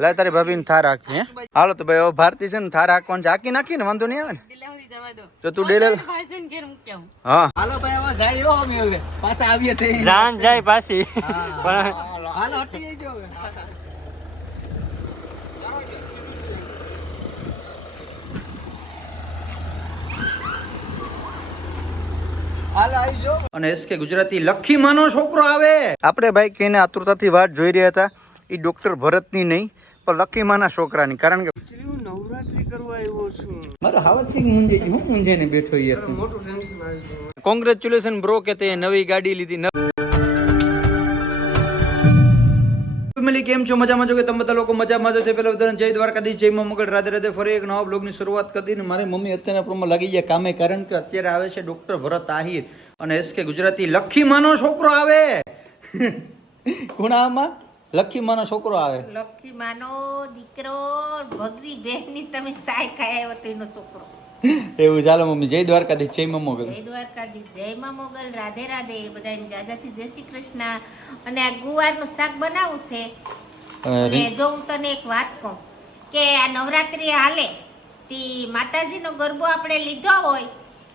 લે તારી ભાભીને થાર હાંકવી હે હાલો તો ભાઈ ભારતી છે ને થાર હાંકવાનું છે હાંકી નાખી ને વાંધો નહીં આવે ને તો તું ડેલે હા હાલો ભાઈ હવે જાય હો અમે હવે પાછા આવીએ તે જાન જાય પાછી હાલો હટી જજો હવે અને એસકે ગુજરાતી લખીમાનો છોકરો આવે આપણે ભાઈ કઈને આતુરતાથી વાત જોઈ રહ્યા હતા એ ડોક્ટર ભરતની નહીં પણ લખીમાના છોકરાની કારણ કે નવરાત્રી કરવા આવ્યો છું મારો હાવત થી મુંજાઈ હું મુંજાઈને બેઠો યાર મોટું ટેન્શન આવી ગયું કોંગ્રેચ્યુલેશન બ્રો કે તે નવી ગાડી લીધી ફેમિલી કેમ છો મજામાં છો કે તમે બધા લોકો મજામાં જશે પેલા બધા જય દ્વારકાધીશ જય માં મગળ રાધે રાધે ફરી એક નવા બ્લોગની શરૂઆત કરી ને મારી મમ્મી અત્યારના પ્રોમાં લાગી ગયા કામે કારણ કે અત્યારે આવે છે ડોક્ટર ભરત આહિર અને એસકે ગુજરાતી લખીમાનો છોકરો આવે કોણામાં લખીમાનો છોકરો આવે લખીમાનો દીકરો ભગરી બહેનની તમે સાય ખાયા તો એનો છોકરો એવું ચાલો મમ્મી જય દ્વારકાધીશ જય માં મોગલ જય દ્વારકાધીશ જય માં મોગલ રાધે રાધે બધાને જાજાથી જય શ્રી કૃષ્ણ અને આ ગુવારનું શાક બનાવું છે અને જો હું તને એક વાત કહું કે આ નવરાત્રી હાલે તી માતાજીનો ગરબો આપણે લીધો હોય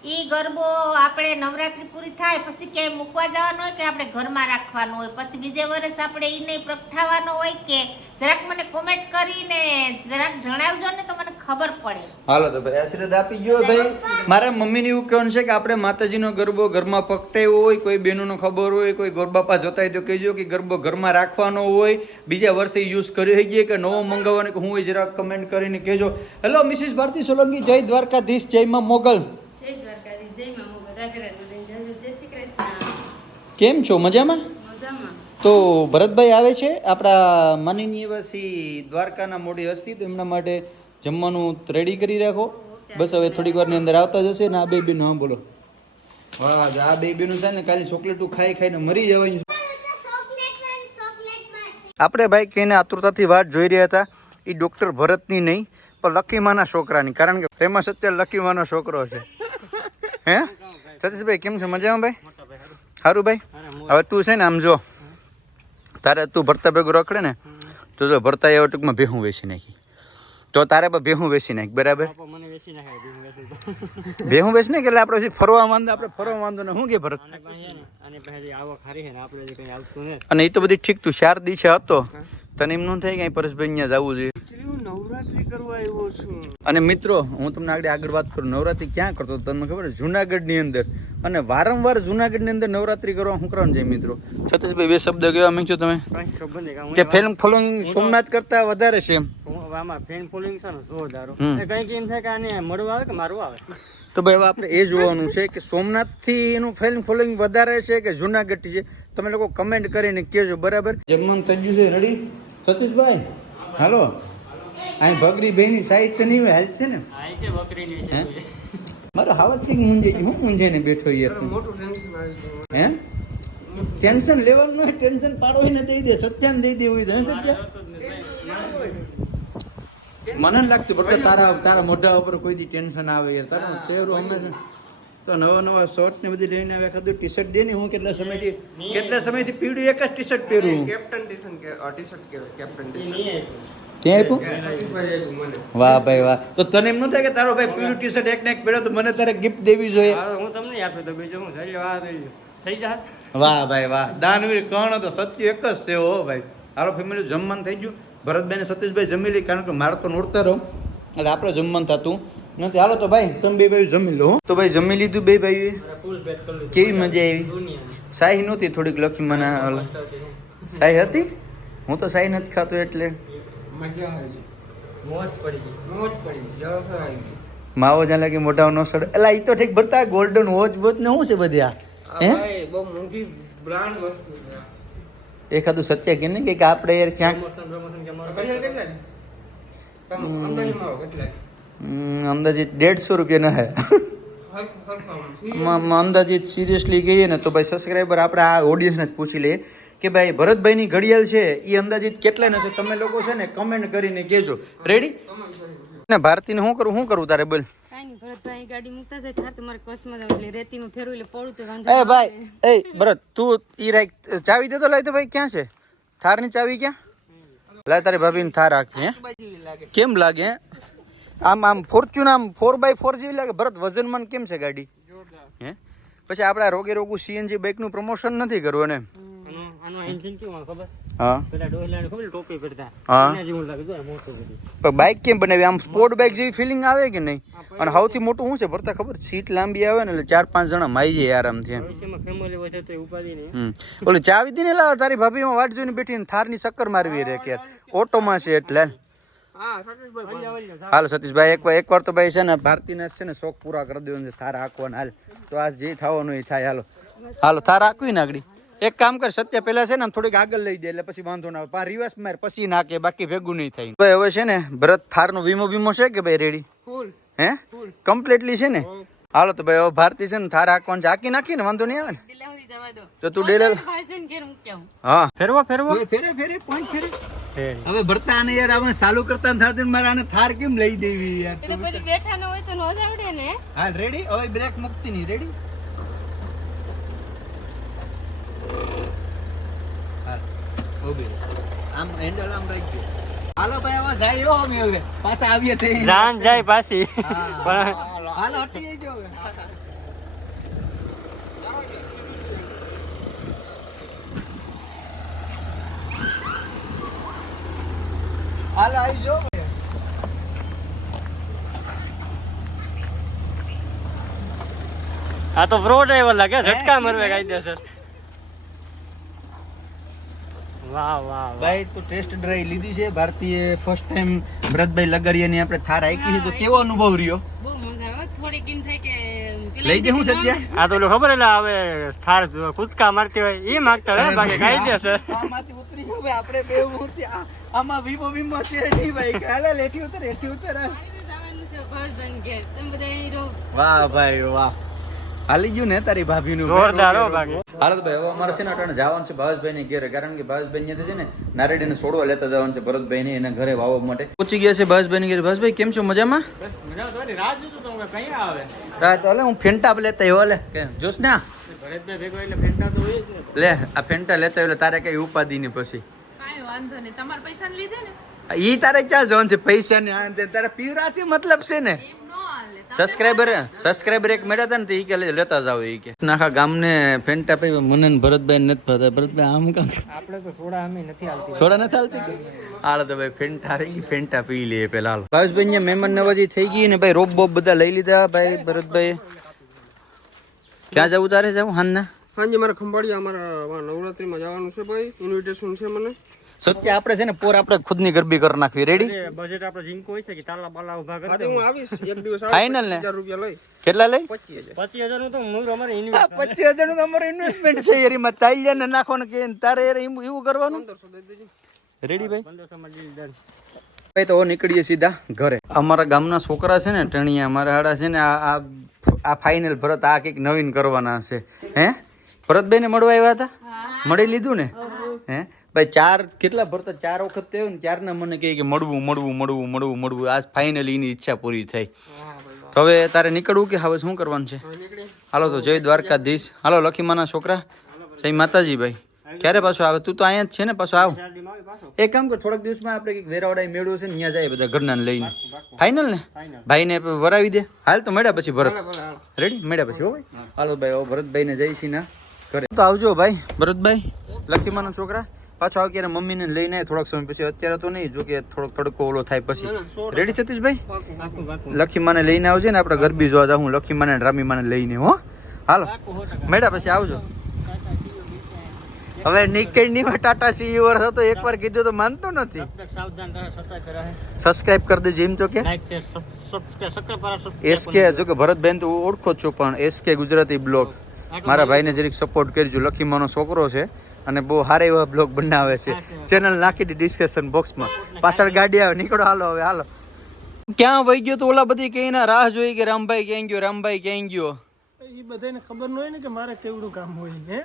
ઈ ગરબો આપણે નવરાત્રી પૂરી થાય પછી ક્યાંય મૂકવા જવાનો હોય કે આપણે ઘરમાં રાખવાનો હોય પછી બીજે વર્ષ આપણે ઈ નહીં પ્રગટાવવાનો હોય કે જરાક મને કોમેન્ટ કરીને જરાક જણાવજો ને તો મને ખબર પડે હાલો તો ભાઈ આશીર્વાદ આપી ગયો ભાઈ મારા મમ્મીને એવું કહેવાનું છે કે આપણે માતાજીનો ગરબો ઘરમાં પકટાયો હોય કોઈ બહેનોનો ખબર હોય કોઈ ગોરબાપા જોતા હોય તો કહેજો કે ગરબો ઘરમાં રાખવાનો હોય બીજા વર્ષે યુઝ કરી શકીએ કે નવો મંગાવવાનો કે હું જરાક કમેન્ટ કરીને કહેજો હેલો મિસિસ ભારતી સોલંકી જય દ્વારકાધીશ જય માં મોગલ કેમ છો મજામાં તો ભરતભાઈ આવે છે આપણા માનનીય વાસી દ્વારકાના મોડી હસ્તી તો એમના માટે જમવાનું રેડી કરી રાખો બસ હવે થોડીક વારની અંદર આવતા જશે ને આ બે બેન હા બોલો વાહ આ બે બેનું છે ને કાલે ચોકલેટું ખાઈ ખાઈને મરી જવાની આપણે ભાઈ કઈને આતુરતાથી વાત જોઈ રહ્યા હતા એ ડોક્ટર ભરતની નહીં પણ લખીમાના છોકરાની કારણ કે ફેમસ અત્યારે લખીમાનો છોકરો છે હે સતીશભાઈ કેમ છે મજામાં ભાઈ સારું ભાઈ હવે તું છે ને આમ જો તારે તું ભરતા ભેગું રખડે ને તો જો ભરતા એવા ટૂંકમાં ભેહું વેચી નાખી તો તારે પણ ભેહું વેચી નાખી બરાબર ભેહું વેચી નાખી એટલે આપણે ફરવા વાંધો ને શું કે ભરત અને એ તો બધી ઠીક તું 4 દિવસે હતો તને એમ ન થાય કે પરેશભાઈ અહીંયા જવું જોઈએ નવરાત્રી કરવા આવ્યો છું અને મિત્રો હું તમને આગળ વાત કરું નવરાત્રી ક્યાં કરતો તમને ખબર જુનાગઢ ની અંદર અને વારંવાર જુનાગઢ ની અંદર નવરાત્રી કરવા શું કરવાનું છે મિત્રો સતીશભાઈ બે શબ્દ કહેવા માંગો તમે કે ફિલ્મ ફોલોઈંગ સોમનાથ કરતા વધારે છે એમ ફેન ફોલોઈંગ છે ને જોરદાર કઈ એમ થાય કે આને મળવા આવે કે મારવા આવે તો ભાઈ હવે આપણે એ જોવાનું છે કે સોમનાથ થી એનું ફિલ્મ ફોલોઈંગ વધારે છે કે જુનાગઢ થી છે તમે લોકો કમેન્ટ કરીને કહેજો બરાબર જમવાનું થઈ ગયું છે રેડી સતીશભાઈ હાલો અહીં ભગરી બેની સાઈઝ તો નહીં હાલ છે ને મારો હાવત થી મુંજાઈ હું મુંજાઈને બેઠો યાર મોટું ટેન્શન આવી ગયું હે ટેન્શન લેવાનું હોય ટેન્શન પાડો ને દઈ દે સત્યાને દઈ દેવું હોય સત્યા મને ન લાગતું બટ તારા મોઢા ઉપર કોઈ દી ટેન્શન આવે યાર તારા ચહેરો હંમેશા તો નવા શોર્ટ ને બધી લઈને આવે ખાધું ટી શર્ટ દે ને હું કેટલા સમયથી પીડ્યું એક જ ટી શર્ટ પહેરું captain T shirt captain T shirt ત્યાં આપ્યું વાહ ભાઈ વાહ તો તને એમ ન થાય કે તારો ભાઈ પીળું ટી શર્ટ એક ને એક પહેર્યો તો મને તારે ગિફ્ટ દેવી જોઈએ હું તમને આપી દઉં બીજું હું થઈ જાય વાહ ભાઈ વાહ દાનવીર કર્ણ તો સત્ય એક જ છે હો ભાઈ હાલો ફેમિલી જમવાનું થઈ ગયું ભરતભાઈ ને સતીશભાઈ જમી લે કારણ કે મારે તો નોડતા રહો એટલે આપણે જમવાનું થતું નથી હાલો તો ભાઈ તમે બે ભાઈ જમી લો તો ભાઈ જમી લીધું બે ભાઈ કેવી મજા આવી શાહી નહોતી થોડીક લખી મને શાહી હતી હું તો શાહી નથી ખાતો એટલે માવો જ્યાં લાગે મોઢા નો સડે એટલે એ તો ઠીક ભરતા ગોલ્ડન વોચ વોચ ને શું છે બધી આ બહુ મોંઘી બ્રાન્ડ વસ્તુ છે એખાદું સત્ય કે નહીં કે આપણે યાર ક્યાંક અંદાજિત 150 રૂપિયા હે અંદાજિત સિરિયસલી કહીએ ને તો ભાઈ સબસ્ક્રાઈબર આપણે આ ઓડિયન્સને જ પૂછી લઈએ કે ભાઈ ભરતભાઈની ઘડિયાળ છે એ અંદાજિત કેટલા ને છે તમે લોકો છે ને કમેન્ટ કરીને કહેજો રેડી ને ભારતીને શું કરું તારે બોલ ભરતભાઈ ગાડી મૂકતા જાય થાર તમારે કસમાં જાવ એટલે રેતીમાં ફેરવું એટલે પડું તો વાંધો એ ભાઈ એ ભરત તું ઈ રાખ ચાવી દે તો લઈ દે ભાઈ ક્યાં છે થારની ચાવી ક્યાં લા તારી ભાભીને થાર રાખી હે કેમ લાગે હે? આમ ફોર્ચ્યુન આમ 4x4 જેવી લાગે. ભરત વજનમાં કેમ છે ગાડી હે? પછી આપણે રોગું સીએનજી બાઇકનું પ્રમોશન નથી કરવું ને. આનો એન્જિન કેવું આવે ખબર? હા પેલા ડોહલાને ખબર ટોપી પહેરતા હા. એના જેવું લાગે જો મોટું બધું. પણ બાઇક કેમ બનાવી? આમ સ્પોર્ટ બાઇક જેવી ફિલિંગ આવે કે નહીં? અને સૌથી મોટું શું છે ભરતા ખબર? સીટ લાંબી આવે ને એટલે 4-5 જણા માઈ જાય આરામથી. ભવિષ્યમાં ફેમિલી વધે તો ઉપાધિ નહીં. ઓલી ચાવી દીને લાવ તારી ભાભીમાં વાટ જોઈને બેઠીને થારની ચક્કર મારવી રે કે ઓટોમાં છે એટલે. હાલો સતીશભાઈ એકવાર તો ભાઈ છે ને ભારતીના છે ને શોખ પૂરા કરી દેવાનો છે થાર હાંકવાના. હાલ તો આ જે થવાનું એ થાય. હાલો થાર હાંકવી ને આગળ એક કામ કર સત્ય પેલા છે ને થોડીક આગળ લઈ દે એટલે પછી વાંધો ના આવે. રિવર્સ માર પછી નાખે બાકી ભેગું નહીં થાય. ભાઈ હવે છે ને ભરત થારનો વીમો છે કે ભાઈ રેડી હે કમ્પ્લીટલી છે ને? હાલો તો ભાઈ હવે ભારતી છે ને થાર હાંકવાનું છે હાંકી નાખી ને વાંધો નહીં આવે ને. તો તું ડેલ હા ફેરવો ફેરે પોઈન્ટ ફેરે. હવે ભરતા આને યાર આપણે ચાલુ કરતા થતા મારે આને થાર કેમ લઈ દેવી યાર? બેઠા ન હોય તો નો જ આવડે ને. હાલ રેડી હવે બ્રેક મૂકતી નહીં રેડી. હાલ ઉભી આમ હેન્ડલ આમ રાખજો. હાલો ભાઈ હવે જાય હો અમે હવે પાછા આવીએ તે જાન જાય પાછી પણ હાલો હટી જજો હવે. હાલ આવી જો. આ તો પ્રો ડ્રાઈવર લાગે ઝટકા મરવે કાયદેસર. વાહ વાહ ભાઈ તો ટેસ્ટ ડ્રાઈવ લીધી છે ભારતીય ફર્સ્ટ ટાઈમ ભરતભાઈ લગરિયાની આપણે થાર હાંકી છે તો કેવો અનુભવ રહ્યો? બહુ મજા આવે. થોડીક એમ થાય કે લઈ દે હું સત્યા આ તો ખબર એટલે હવે થાર કૂદકા મારતી હોય એ માગતા હોય બાકી કાયદેસર. આમાંથી ઉતરી ગયો ભાઈ આપણે બે મૂર્તિ આમાં વીમો છે નહીં ભાઈ. હાલે લેઠી ઉતર જવાનું છે ભજન ઘેર. તમે બધા અહીં રહો. વાહ ભાઈ વાહ હાલી ગયું ને તારી ભાભીનું જોરદાર હો બાકી. હાલો ભાઈ હવે અમારે છે ને અટાણે જવાનું છે ભાવેશભાઈ ની ઘરે. કારણ કે ભાવેશભાઈ અહીંયા છે ને નારેડીને છોડવા લેતા જવાનું છે ભરતભાઈ ને એના ઘરે વાવવા માટે. પહોંચી ગયા છે ભાવેશભાઈ ની ઘરે. ભાવેશભાઈ કેમ છો મજામાં? બસ મજા તો રાહ જોતો તો હું કઈ આવે રાત હાલે હું ફેન્ટા લેતા આવ્યો. લે કે જોશ ના ભરતભાઈ ભેગો એટલે ફેંટા તો હોય છે. લે આ ફેન્ટા લેતા આવ્યો તારે કઈ ઉપાધિ નહીં પછી. કાંઈ વાંધો નહીં. તમારા પૈસા લીધે ને ઈ તારે ક્યાં જવાનું છે? પૈસા ને આ તે તારે પીવરાથી મતલબ છે ને. એમ નો હાલે. સબસ્ક્રાઈબર એક મળ્યા હતા ને તો ઈ કે લેતા જાવ ઈ કે નાખા ગામને ફેન્ટા પી મને ને ભરતભાઈ નથી ફાતા. ભરતભાઈ આમ કામ આપણે તો સોડા અમે નથી આવતી. સોડા નથી હાલતી કે હાલ તો ભાઈ ફેન્ટા આવી ગઈ ફેન્ટા પી લઈએ પેલા. હાલ ભાવેશભાઈ અહીંયા મહેમાન નવાજી થઈ ગઈ ને ભાઈ રોબ બોબ બધા લઈ લીધા ભાઈ ભરતભાઈ. ક્યાં જવું તારે જવું હાનના? હાજી મારે ખંભાળિયા અમારા નવરાત્રીમાં જવાનું છે ભાઈ. ઇન્વિટેશન છે મને. સત્ય આપણે છે ને પોર આપણે ખુદની ગરબી કરી નાખવી. રેડી? બજેટ આપણે જીંકો હોય છે કે તાલા બાલા ઉભા કરી આજે હું આવીશ એક દિવસ ફાઇનલ ને 1000 રૂપિયા લઈ. કેટલા લઈ? 25,000 25,000 નું તો મૂળ અમારે ઇન્વેસ્ટ 25,000 નું તમારું ઇન્વેસ્ટમેન્ટ છે યાર. એમાં તાઈયા ને નાખવાનું કે તારે યાર એવું કરવાનું. 1500 દઈ દેજો. રેડી ભાઈ? 1500 માં ડીલ ડન. ભાઈ તો નીકળીએ સીધા ઘરે. અમારા ગામના છોકરા છે ને ટણીયા અમારા હાડા છે ને આ ફાઇનલ ભરત આ કંઈક નવીન કરવાના છે. હે ભરતભાઈ ને મળવા આવ્યા હતા? મળી લીધું ને? હે ભાઈ કેટલા ભરતા 4 વખત થયો ને ત્યારના મને કહે કે મળવું. આજ ફાઇનલી એની ઈચ્છા પૂરી થઈ. તો હવે તારે નીકળવું કે હવે શું કરવાનું છે? હાલો તો જય દ્વારકાધીશ. હાલો લખીમાના છોકરા જય માતાજી ભાઈ. ક્યારે પાછો આવે? તું તો અહીંયા જ છે ને પાછો આવ. એક કામ કર થોડાક દિવસમાં આપણે કંઈક વેરાવડા મેળવું છે ને ત્યાં જાય બધા ઘરના લઈને. ફાઇનલ ને? ભાઈને વરાવી દે. હાલ તો મળ્યા પછી ભરત. રેડી? મળ્યા પછી હો ભાઈ. હાલો ભાઈ હવે ભરતભાઈને જઈ છીએ ના ઘરે. તો આવજો ભાઈ ભરતભાઈ લખીમાના છોકરા. પાછો આવ ક્યારે મમ્મીને લઈને થોડાક સમય પછી. અત્યારે તો નહીં જો કે થોડોક ઓલો થાય પછી. રેડી સતીશભાઈ? લખીમાને લઈને આવજે ને આપણે ગરબી જોવા જાઉં. લખીમાને રામીમાને લઈને હો. હાલો મળ્યા પછી આવજો. હવે નીકળની ટાટા સીઈવર હતો એકવાર કીધું તો માનતો નથી. સાવધાન રહે સતર્ક રહે. સબસ્ક્રાઇબ કરી દેજો એમ તો કે. લાઈક શેર સબસ્ક્રાઇબ કરો. એસકે જો કે ભરતભાઈ તો ઓળખો છો પણ એસકે ગુજરાતી બ્લોગ મારા ભાઈને જરીક સપોર્ટ કરજો. લખીમાનો છોકરો છે અને બહુ સારા એવા બ્લોગ બનાવે છે. ચેનલ નાખી દી ડિસ્કશન બોક્સમાં. પાછળ ગાડી આવે નીકળો. હાલો હવે હાલો. ક્યાં વહી ગયો તો ઓલા બધી કઈ ના રાહ જોઈ કે રામભાઈ ક્યાં ગયો? એ બધાને ખબર ન હોય ને કે મારે કેવડું કામ હોય હે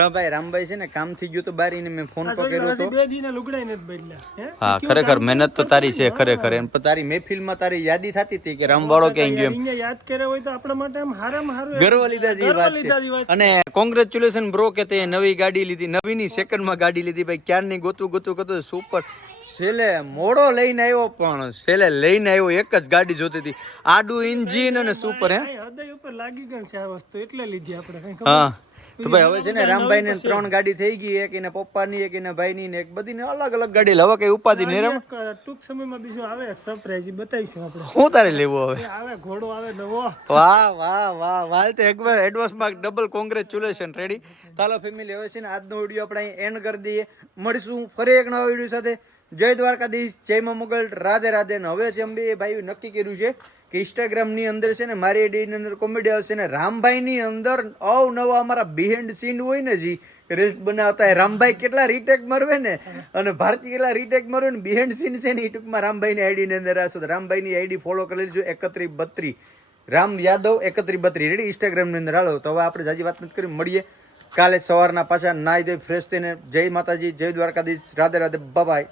રામભાઈ છે ને કામ થઈ ગયું તો બારીને મેં ફોન તો કર્યો હતો. 2 દિના લુગડાઈ નથી બદલ્યા હે હા ખરેખર મહેનત તો તારી છે ખરેખર. એમ પણ તારી મહેફિલમાં તારી યાદી થતી હતી કે રામવાળો ક્યાં ગયો એમ. અહીંયા યાદ કર્યા હોય તો આપણા માટે આમ હારામાં હારું ગર્વ લીધા જેવી વાત છે. અને કોંગ્રેચ્યુલેશન બ્રો કે તે નવી ગાડી લીધી, નવીની સેકન્ડમાં ગાડી લીધી ભાઈ. ક્યારની ગોતું સુપર. છેલ્લે મોડો લઈને આવ્યો પણ છેલ્લે લઈને આવ્યો. એક જ ગાડી જોતી હતી, આડું ઇન્જિન અને સુપર. હે હૃદય ઉપર લાગી ગઈ છે આ વસ્તુ એટલે લીધી આપણે કઈ ખબર. હા તો ભાઈ હવે છે ને રામભાઈ ને 3 ગાડી થઈ ગઈ. એક એના પપ્પાની, એક એના ભાઈની ને એક બધીને અલગ અલગ ગાડી. હવે કઈ ઉપાધિ નહીં રામ. ટૂંક સમયમાં બીજું આવે સરપ્રાઈઝ બતાવીશું આપણે. હું તારે લેવો હવે? આવે ઘોડો આવે નવો. વાહ વાહ વાહ વાહ. તો એકવાર એડવાન્સમાં ડબલ કોંગ્રેચ્યુલેશન. રેડી? ચાલો ફેમિલી, હવે છે ને આજનો વિડીયો આપણે અહીં એન્ડ કરી દઈએ. મળીશું ફરી એક નવા વિડીયો સાથે. જય દ્વારકાધીશ, જય મા મોગલ, રાધે રાધે. ને હવે છે અમે ભાઈ નક્કી કર્યું છે કે ઇન્સ્ટાગ્રામ ની અંદર છે ને મારી આઈડી ની અંદર કોમેડી આવશે ને રામભાઈ ની અંદર અવનવા અમારા બિહાઇન્ડ સીન હોય ને જી રીલ્સ બનાવતા રામભાઈ કેટલા રીટેક મરવે ને અને ભારતી કેટલા રીટેક મરવે ને બિહાઇન્ડ સીન છે ને એ ટૂંકમાં રામભાઈ ની આઈડી ની અંદર આવશે. રામભાઈ ની આઈડી ફોલો કરી લેજો 3132 રામ યાદવ 3132. રેડી? ઇન્સ્ટાગ્રામ ની અંદર. હાલો તો હવે આપણે જાજી વાત નથી કરી, મળીએ કાલે સવારના પાછા નાઈ ધોઈ ફ્રેશ થઈને. જય માતાજી, જય દ્વારકાધીશ, રાધે રાધે, બાય.